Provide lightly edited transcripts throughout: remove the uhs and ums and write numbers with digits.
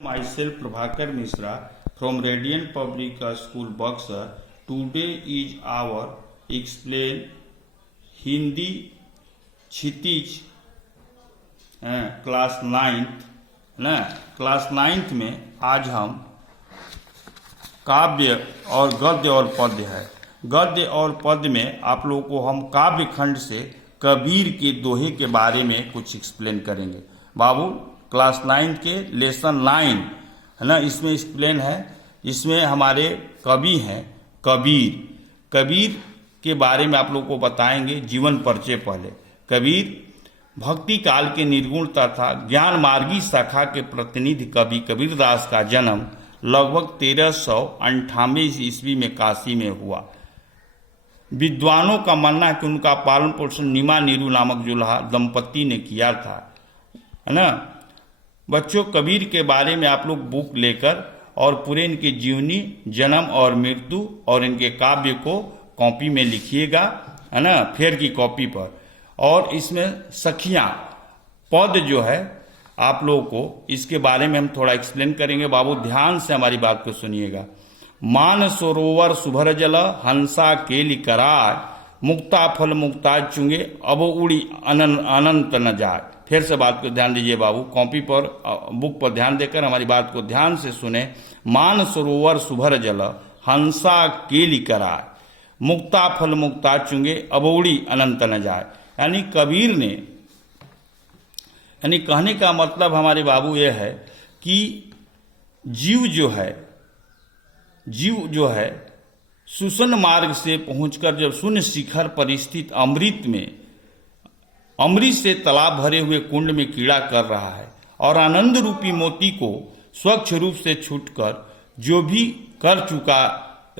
Myself Prabhakar Mishra from Radiant Public School Buxar. Today is our explain Hindi Kshitij class 9th ना। Class 9th में आज हम काव्य और गद्य और पद्य है। गद्य और पद्य में आप लोगों को हम काव्य खंड से कबीर के दोहे के बारे में कुछ एक्सप्लेन करेंगे। बाबू क्लास 9 के लेसन 9 है ना, इसमें एक्सप्लेन है। इसमें हमारे कवि हैं कबीर। कबीर के बारे में आप लोगों को बताएंगे जीवन परिचय। पहले कबीर भक्ति काल के निर्गुण तथा ज्ञान मार्गी शाखा के प्रतिनिधि कवि कबीरदास का जन्म लगभग 1398 ईस्वी में काशी में हुआ। विद्वानों का मानना है कि उनका पालन पोषण नीमा नीरू नामक जुल्हा दंपति ने किया था, है ना। बच्चों, कबीर के बारे में आप लोग बुक लेकर और पूरे इनके जीवनी, जन्म और मृत्यु और इनके काव्य को कॉपी में लिखिएगा, है ना, फेर की कॉपी पर। और इसमें सखियां पद जो है आप लोगों को इसके बारे में हम थोड़ा एक्सप्लेन करेंगे। बाबू ध्यान से हमारी बात को सुनिएगा। मान सरोवर सुभर जल हंसा केली करार, मुक्ता फल मुक्ता चुंगे अब उड़ी अनंत न जाए। फिर से बात को ध्यान दीजिए बाबू, कॉपी पर बुक पर ध्यान देकर हमारी बात को ध्यान से सुने। मान सरोवर सुभर जल हंसा केली करार, मुक्ता फल मुक्ता चुंगे अब उड़ी अनंत न जाए। यानी कबीर ने, यानी कहने का मतलब हमारे बाबू यह है कि जीव जो है सुसन मार्ग से पहुंचकर जब शून्य शिखर परिस्थित अमृत से तालाब भरे हुए कुंड में कीड़ा कर रहा है और आनंद रूपी मोती को स्वच्छ रूप से छूटकर जो भी कर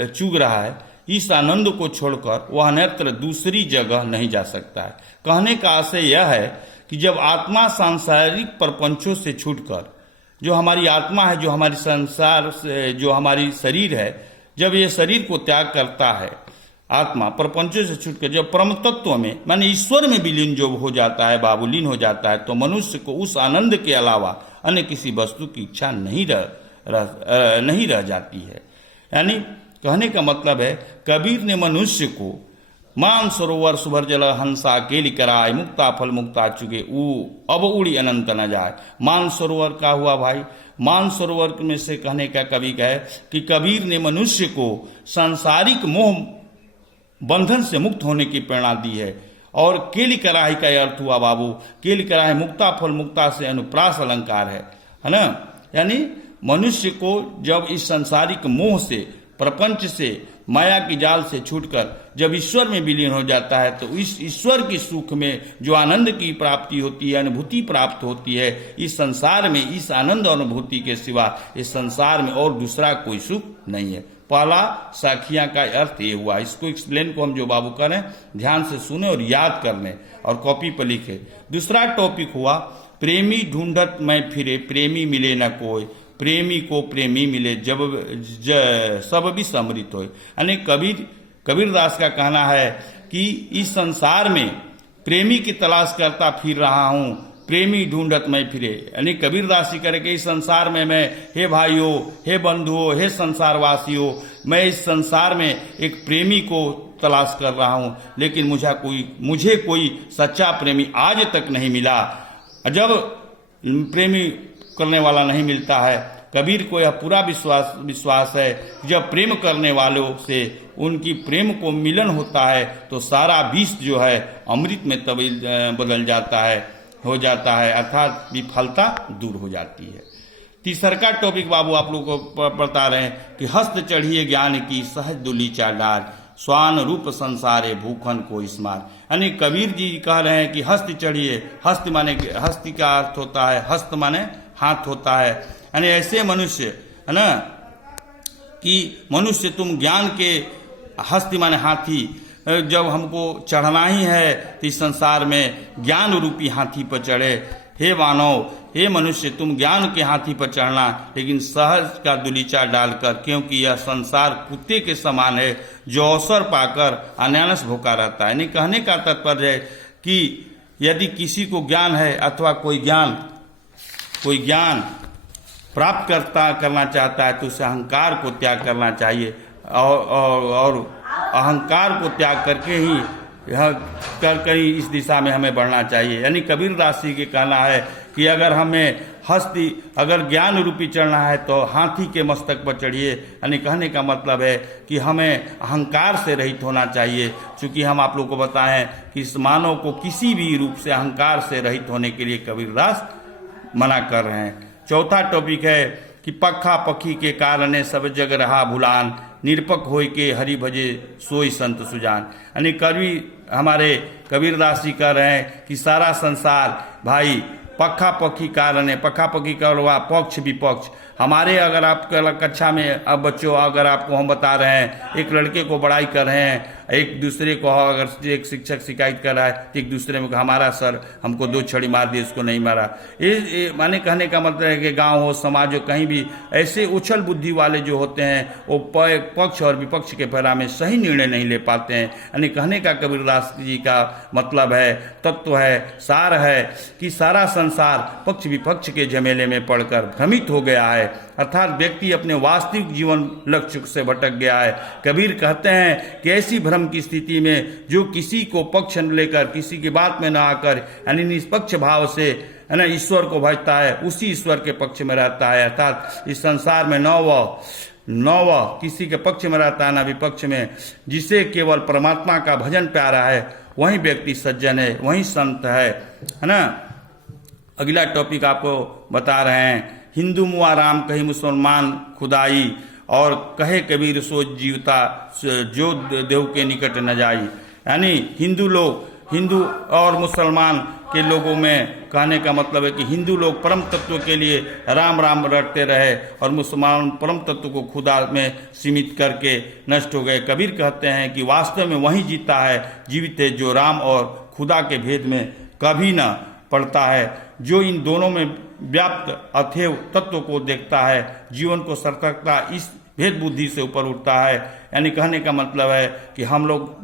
चुग रहा है, इस आनंद को छोड़कर वह अन्यत्र दूसरी जगह नहीं जा सकता है। कहने का आशय यह है कि जब आत्मा सांसारिक प्रपंचों से छूटकर, जो हमारी आत्मा है, जो हमारी संसार से, जो हमारी शरीर है, जब ये शरीर को त्याग करता है, आत्मा प्रपंचों से छूटकर जब परम तत्व में माने ईश्वर में विलीन जो हो जाता है, बाबुलीन हो जाता है, तो मनुष्य को उस आनंद के अलावा अन्य किसी वस्तु की इच्छा नहीं रह जाती है। यानी कहने का मतलब है कबीर ने मनुष्य को मान सरोवर सुभर जल हंसा केली कराए, मुक्ता फल मुक्ता चुके अब उड़ी अनंत न जाए। मान सरोवर का हुआ भाई, मान सरोवर में से कहने का कवि का है कि कबीर ने मनुष्य को सांसारिक मोह बंधन से मुक्त होने की प्रेरणा दी है। और केली कराही का अर्थ हुआ बाबू, केली कराही मुक्ता फल मुक्ता से अनुप्रास अलंकार है ना। यानी मनुष्य को जब इस सांसारिक मोह से, प्रपंच से, माया की जाल से छूटकर जब ईश्वर में विलीन हो जाता है, तो इस ईश्वर के सुख में जो आनंद की प्राप्ति होती है, अनुभूति प्राप्त होती है, इस संसार में इस आनंद और अनुभूति के सिवा इस संसार में और दूसरा कोई सुख नहीं है। पहला साखियां का अर्थ ये हुआ। इसको एक्सप्लेन को हम जो बाबू करें ध्यान से सुने और याद कर लें और कॉपी पर लिखे। दूसरा टॉपिक हुआ प्रेमी ढूंढत मैं फिरे, प्रेमी मिले न कोई, प्रेमी को प्रेमी मिले जब सब भी समृत हो। यानी कबीरदास का कहना है कि इस संसार में प्रेमी की तलाश करता फिर रहा हूँ, प्रेमी ढूंढत मैं फिरे। यानी कबीरदास जी करे कि इस संसार में मैं, हे भाइयों, हे बंधुओं, हे संसारवासियों, मैं इस संसार में एक प्रेमी को तलाश कर रहा हूँ, लेकिन मुझे कोई सच्चा प्रेमी आज तक नहीं मिला। जब प्रेमी करने वाला नहीं मिलता है, कबीर को यह पूरा विश्वास है जब प्रेम करने वालों से उनकी प्रेम को मिलन होता है तो सारा विष जो है अमृत में तब्दील बदल जाता है, हो जाता है, अर्थात विफलता दूर हो जाती है। तीसरा का टॉपिक बाबू आप लोग को बता रहे हैं कि हस्त चढ़िए ज्ञान की सहज दुलीचा डाल, स्वान रूप संसारे भूखन को स्मार। यानी कबीर जी कह रहे हैं कि हस्त चढ़िए। हस्त माने, हस्ती का अर्थ होता है, हस्त माने हाथ होता है। यानी ऐसे मनुष्य, है ना, कि मनुष्य तुम ज्ञान के, हस्ती माने हाथी, जब हमको चढ़ना ही है तो इस संसार में ज्ञान रूपी हाथी पर चढ़े। हे मानव, हे मनुष्य, तुम ज्ञान के हाथी पर चढ़ना, लेकिन सहज का दुलीचा डालकर, क्योंकि यह संसार कुत्ते के समान है जो अवसर पाकर अनायास भूखा रहता है। यानी कहने का तात्पर्य है कि यदि किसी को ज्ञान है अथवा कोई ज्ञान प्राप्त करना चाहता है तो उसे अहंकार को त्याग करना चाहिए और अहंकार को त्याग करके ही यह कर इस दिशा में हमें बढ़ना चाहिए। यानी कबीरदास जी के कहना है कि अगर हमें अगर ज्ञान रूपी चढ़ना है तो हाथी के मस्तक पर चढ़िए। यानी कहने का मतलब है कि हमें अहंकार से रहित होना चाहिए। चूँकि हम आप लोगों को बताएं कि इस मानव को किसी भी रूप से अहंकार से रहित होने के लिए कबीरदास मना कर रहे हैं। चौथा टॉपिक है कि पक्खा पखी के कारणे सब जग रहा भुलान, निरपक होय के हरि भजे सोई संत सुजान। यानी कवि हमारे कबीरदास जी कह रहे हैं कि सारा संसार भाई पक्खा पखी कारण है। पक्खा पखी का हुआ पक्ष विपक्ष। हमारे अगर आप कक्षा में अब बच्चों अगर आपको हम बता रहे हैं, एक लड़के को बड़ाई कर रहे हैं, एक दूसरे को अगर एक शिक्षक शिकायत कर रहा है तो एक दूसरे में हमारा सर हमको 2 छड़ी मार दी, उसको नहीं मारा। ये माने कहने का मतलब है कि गांव हो समाज हो कहीं भी ऐसे उछल बुद्धि वाले जो होते हैं वो पक्ष और विपक्ष के फेरा में सही निर्णय नहीं ले पाते हैं। यानी कहने का कबीरदास जी का मतलब है, तत्व है, सार है कि सारा संसार पक्ष विपक्ष के झमेले में पड़कर भ्रमित हो गया है, अर्थात व्यक्ति अपने वास्तविक जीवन लक्ष्य से भटक गया है। कबीर कहते हैं कि ऐसी भ्रम की स्थिति में जो किसी को पक्ष लेकर किसी की बात में न आकर यानी निष्पक्ष भाव से है ना ईश्वर को भजता है, उसी ईश्वर के पक्ष में रहता है। अर्थात इस संसार में न वह किसी के पक्ष में रहता है न विपक्ष में। जिसे केवल परमात्मा का भजन प्यारा है वही व्यक्ति सज्जन है, वही संत है ना। अगला टॉपिक आपको बता रहे हैं, हिंदू मुआ राम कही मुसलमान खुदाई, और कहे कबीर सो जीवता जो देव के निकट न जाई। यानी हिंदू और मुसलमान के लोगों में कहने का मतलब है कि हिंदू लोग परम तत्व के लिए राम राम रटते रहे और मुसलमान परम तत्व को खुदा में सीमित करके नष्ट हो गए। कबीर कहते हैं कि वास्तव में वही जीता है, जीवित है जो राम और खुदा के भेद में कभी न पड़ता है, जो इन दोनों में व्याप्त अथेव तत्व को देखता है, जीवन को सार्थकता इस भेद बुद्धि से ऊपर उठता है। यानी कहने का मतलब है कि हम लोग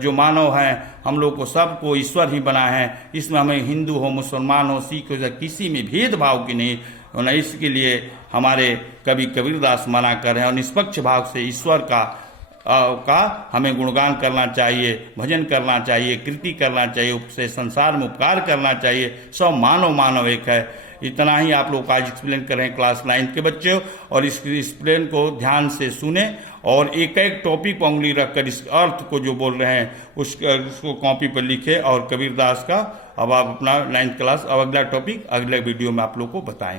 जो मानव हैं हम लोग को सबको ईश्वर ही बना है। इसमें हमें हिंदू हो मुसलमान हो सिख हो किसी में भेदभाव की नहीं होना। इसके लिए हमारे कवि कबीरदास मना कर रहे हैं और निष्पक्ष भाव से ईश्वर का हमें गुणगान करना चाहिए, भजन करना चाहिए, कृति करना चाहिए, उससे संसार में उपकार करना चाहिए। सब मानव एक है। इतना ही आप लोग आज एक्सप्लेन कर रहे हैं क्लास 9 के बच्चे, और इस एक्सप्लेन को ध्यान से सुने और एक एक टॉपिक पर उंगली रखकर इस अर्थ को जो बोल रहे हैं उसको कॉपी पर लिखे। और कबीरदास का अब आप अपना 9th क्लास अब अगला टॉपिक अगले वीडियो में आप लोग को बताएंगे।